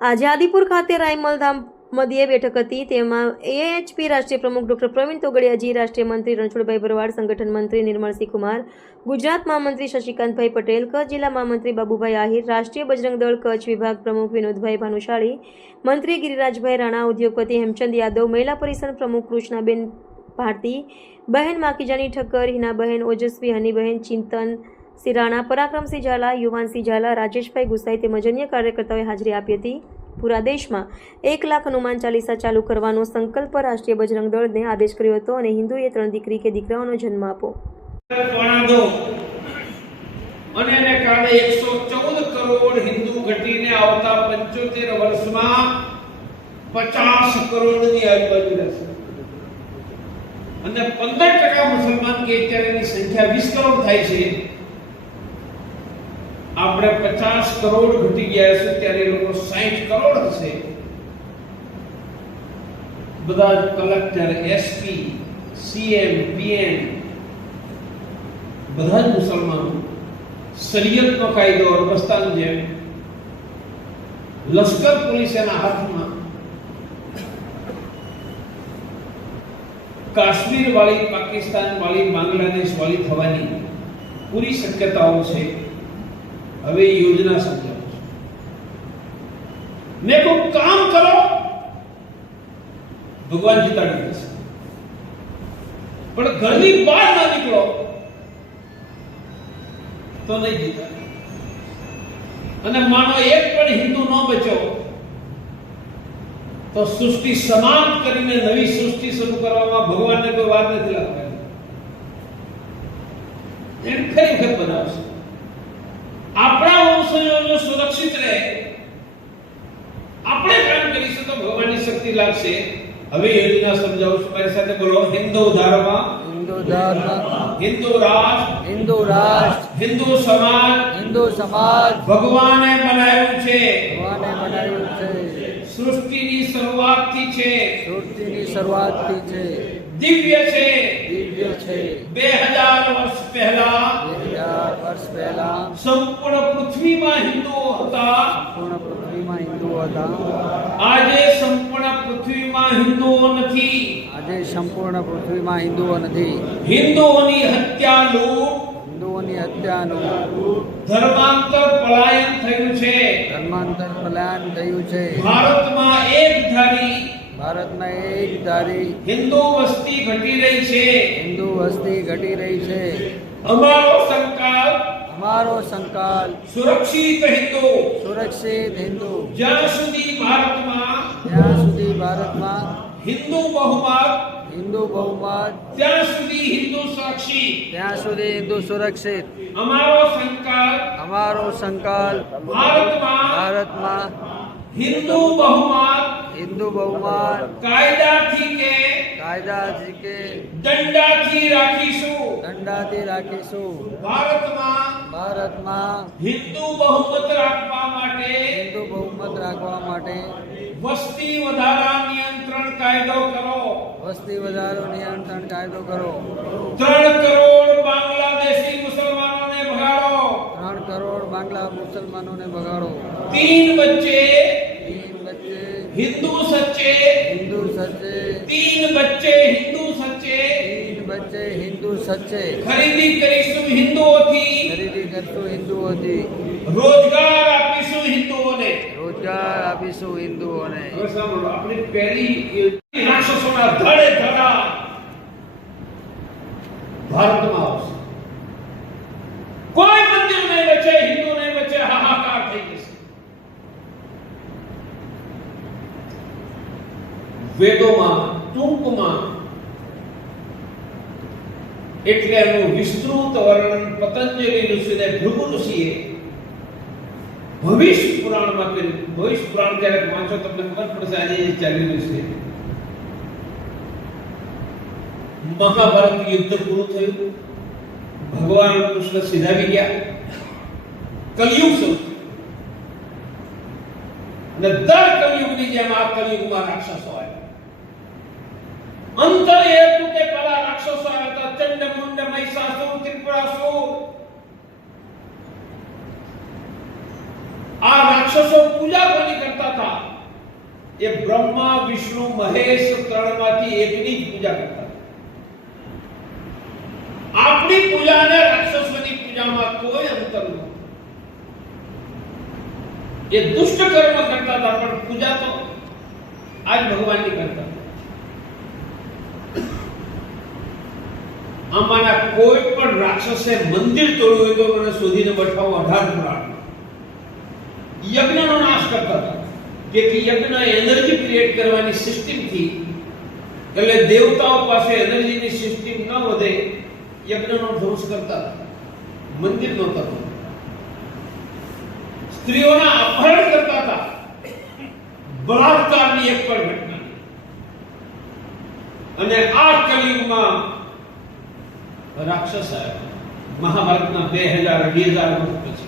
આજે આદિપુર ખાતે રાયમલ ધામ મધ્યે બેઠક હતી, તેમાં એએચપી રાષ્ટ્રીય પ્રમુખ ડોક્ટર પ્રવીણ તોગડિયાજી, રાષ્ટ્રીય મંત્રી રણછોડભાઈ ભરવાડ, સંગઠન મંત્રી નિર્મળસિંહ કુમાર, ગુજરાત મહામંત્રી શશિકાંતભાઈ પટેલ, કચ્છ જિલ્લા મહામંત્રી બાબુભાઈ આહિર, રાષ્ટ્રીય બજરંગ દળ કચ્છ વિભાગ પ્રમુખ વિનોદભાઈ ભાનુશાળી, મંત્રી ગિરિરાજભાઈ રાણા, ઉદ્યોગપતિ હેમચંદ યાદવ, મહિલા પરિષદ પ્રમુખ કૃષ્ણાબેન ભારતી, બહેન માકીજાની ઠક્કર, હિનાબહેન ઓજસ્વી, હનીબહેન ચિંતન સિરાણા, પરાક્રમસિંહ ઝાલા, યુવાનસિંહ ઝાલા, રાજેશભાઈ ગુસાઈ તેમજ અન્ય કાર્યકર્તાઓએ હાજરી આપી હતી. પૂરા દેશમાં 1 લાખ હનુમાન ચાલીસા ચાલુ કરવાનો સંકલ્પ રાષ્ટ્રીય બજરંગ દળને આદેશ કર્યો હતો અને હિન્દુએ 3 દીકરી કે દીકરાઓનો જન્મ આપો અને એને કારણે 114 કરોડ હિન્દુ ઘટીને આવતા 75 વર્ષમાં 50 કરોડની આજુબાજુ રહેશે અને 15% મુસલમાન કે અત્યારેની સંખ્યા 20 કરોડ થાય છે. આપણે 50 કરોડ ઘટી ગયા છે ત્યારે લોકો 60 કરોડ હશે. બધા કલેક્ટર, એસપી, સીએમ, પીએમ બધા જ મુસલમાનો. શરીયતનો કાયદો અરબસ્તાન જેમ લશ્કર પોલીસ એના હાથમાં. કાશ્મીર વાળી, પાકિસ્તાન વાળી, બાંગ્લાદેશ વાળી થવાની પૂરી શક્યતાઓ છે. હવે યોજના સમજાવું છું. મેં કોઈ કામ કરો, ભગવાન જીતાડી દેશે, પણ ઘરની બહાર ના નીકળો તો નહીં જીતાડે. અને માનો એક પણ હિન્દુ ન બચ્યો તો સૃષ્ટિ સમાપ્ત કરીને નવી સૃષ્ટિ શરૂ કરવામાં ભગવાનને કોઈ વાર નથી લાગવાની. એને ફરી વખત બનાવશે. આપણા વંશજો સુરક્ષિત રહે, આપણે કામ કરીશું તો ભગવાનની શક્તિ લાગશે. હવે યોજના સમજાવું છું, મારી સાથે બોલો. હિન્દુ ધર્મ, हिंदू धर्म, હિન્દુ રાષ્ટ્ર, हिंदू राष्ट्र, હિન્દુ સમાજ हिंदू समाज ભગવાને બનાવ્યું છે. ભગવાને બનાવ્યું છે. સૃષ્ટિની શરૂઆતથી છે, સૃષ્ટિની શરૂઆતથી છે, દિવ્ય છે. દિવ્ય છે. 2000 વર્ષ પહેલા 2000 વર્ષ પહેલા સંપૂર્ણ પૃથ્વીમાં હિન્દુઓ હતા. પૂર્ણ પૃથ્વીમાં હિન્દુઓ હતા. આજે સંપૂર્ણ પૃથ્વીમાં હિન્દુઓ નથી. આજે સંપૂર્ણ પૃથ્વીમાં હિન્દુઓ નથી. હિન્દુઓની હત્યા, લૂંટ, હિન્દુઓની હત્યાનું ધર્માંતર, પલાયન થયું છે. ધર્માંતર પલાયન થયું છે. ભારતમાં એક ધારી ભારતમાં એક ધારી હિન્દુ વસ્તી ઘટી રહી છે. હિન્દુ વસ્તી ઘટી રહી છે. અમારો સંકલ્પ અમારો સંકલ્પ સુરક્ષિત હિન્દુ. સુરક્ષિત હિન્દુ. જ્યાં સુધી ભારતમાં ત્યાં સુધી ભારતમાં હિન્દુ બહુમત, હિન્દુ બહુમત, ત્યાં સુધી હિન્દુ સુરક્ષિત. ત્યાં સુધી હિન્દુ સુરક્ષિત. અમારો સંકલ્પ અમારો સંકલ્પ ભારતમાં હિન્દુ બહુમત હિન્દુ બહુમત કાયદાથી કે કાયદાથી કે દંડાથી રાખીશું. દંડાથી રાખીશું. ભારતમાં હિન્દુ બહુમત રાખવા માટે, હિન્દુ બહુમત રાખવા માટે વસ્તી વધારા નિયંત્રણ કાયદો કરો. વસ્તી વધારો નિયંત્રણ કાયદો કરો. 3 કરોડ બાંગ્લાદેશી મુસલમાનોને ભગાડો. 3 કરોડ બાંગ્લા મુસલમાનોને ભગાડો. 3 બચ્ચે तीन बच्चे हिंदू सच्चे, हिंदू सच्चे, 3 बच्चे हिंदू सच्चे. 3 बच्चे हिंदू सच्चे. ખરીદી કરીશું હિન્દુઓથી, खरीदी करશું હિન્દુઓથી. રોજગાર આપીશું હિન્દુઓને. રોજગાર આપીશું હિન્દુઓને. હવે સાંભળો, આપણી પહેલી રાક્ષસોના ધડે ધડા ભારતમાં આવશે. કોઈ મંદિર નહીં બચે, હિન્દુ નહીં બચે, હાહાકાર થઈ જશે. વેદોમાં ટૂંકમાં એટલે એનું વિસ્તૃત વર્ણન પતંજલિ ઋષિને ભૃગુ ઋષિએ ભવિષ્ય પુરાણમાં કર્યું. ભવિષ્ય પુરાણ જ્યારે વાંચો તમને ખબર પડશે આજે જે ચાલી રહ્યું છે. મહાભારત યુદ્ધ પૂરું થયું, ભગવાન કૃષ્ણ સીધાવી ગયા, કલયુગ શરૂ થયો. અને દર કલયુગની જેમ આ કલયુગમાં રાક્ષસો આવ્યા. અંતર એ હતું કે પેલા રાક્ષસો આવ્યા હતા, ચંડ, મુંડ, મહિષાસુર, ત્રિપુરાસુર. આ રાક્ષસો પૂજા કોની કરતા હતા? એ બ્રહ્મા વિષ્ણુ મહેશ ત્રણમાંથી એકની જ પૂજા કરતા. આપણી પૂજા અને રાક્ષસોની પૂજામાં કોઈ અંતર નથી. એ દુષ્ટ કર્મ કરતા હતા, પણ પૂજા તો આજ ભગવાનની કરતા. આમાંના કોઈ પણ રાક્ષસે મંદિર તોડ્યું હોય તો મને શોધીને બતાવો. 18 પુરાણ યજ્ઞનો નાશ કરતા હતા. કે યજ્ઞ એનર્જી ક્રિએટ કરવાની સિસ્ટમ થી, એટલે દેવતાઓ પાસે એનર્જીની સિસ્ટમ ન વધે, યજ્ઞનો ધ્વંસ કરતા હતા. મંદિર નહોતા. સ્ત્રીઓના અપહરણ કરતા હતા. બળાત્કારની એક પણ ઘટના. અને આ કલિયુગમાં રાક્ષસ આવ્યા. મહાભારતના 2000 વર્ષ પછી